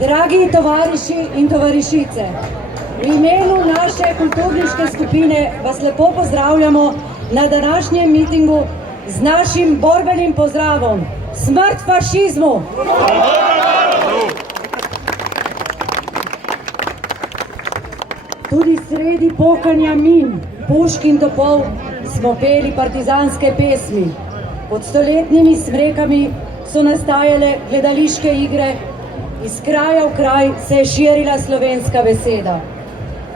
Dragi tovariši in tovarišice, v imenu naše kulturniške skupine vas lepo pozdravljamo na današnjem mitingu z našim borbenim pozdravom. Smrt fašizmu! Tudi sredi pokanja min, pušk in topov smo peli partizanske pesmi. Pod stoletnimi smrekami so nastajale gledališke igre, iz kraja v kraj se je širila slovenska beseda.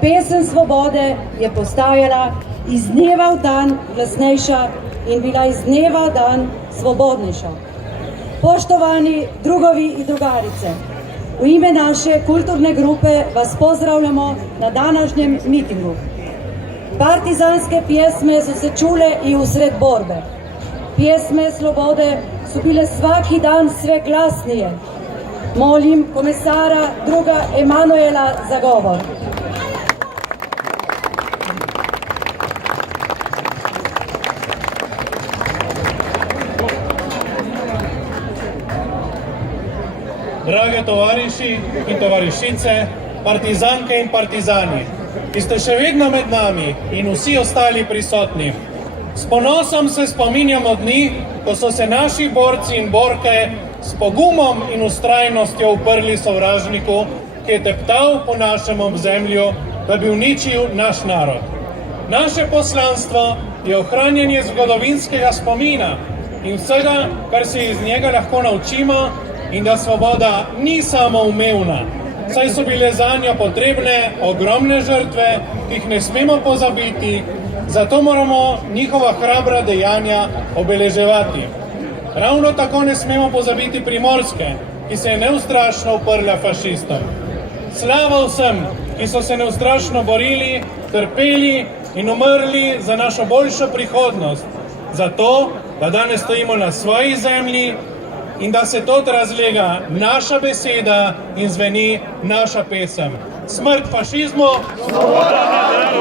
Pesem svobode je postajala iz dneva v dan glasnejša in bila iz dneva v dan svobodnejša. Poštovani drugovi in drugarice, v ime naše kulturne grupe vas pozdravljamo na današnjem mitingu. Partizanske pjesme so se čule i usred borbe. Pjesme slobode su bile svaki dan sve glasnije. Molim komesara druga Emanuela za govor. Drage tovariši in tovarišice, partizanke in partizani, ki ste še vedno med nami in vsi ostali prisotni. S ponosom se spominjamo dni, ko so se naši borci in borke s pogumom in ustrajnostjo uprli sovražniku, ki je teptal po našem obzemlju, da bi uničil naš narod. Naše poslanstvo je ohranjanje zgodovinskega spomina in vsega, kar se iz njega lahko naučimo, in da svoboda ni samoumevna, saj so bile zanjo potrebne ogromne žrtve, ki jih ne smemo pozabiti, zato moramo njihova hrabra dejanja obeleževati. Ravno tako ne smemo pozabiti Primorske, ki se je neustrašno uprla fašistom. Slava vsem, ki so se neustrašno borili, trpeli in umrli za našo boljšo prihodnost, zato, da danes stojimo na svoji zemlji in da se tot razlega naša beseda in zveni naša pesem. Smrt fašizmu! Svoboda!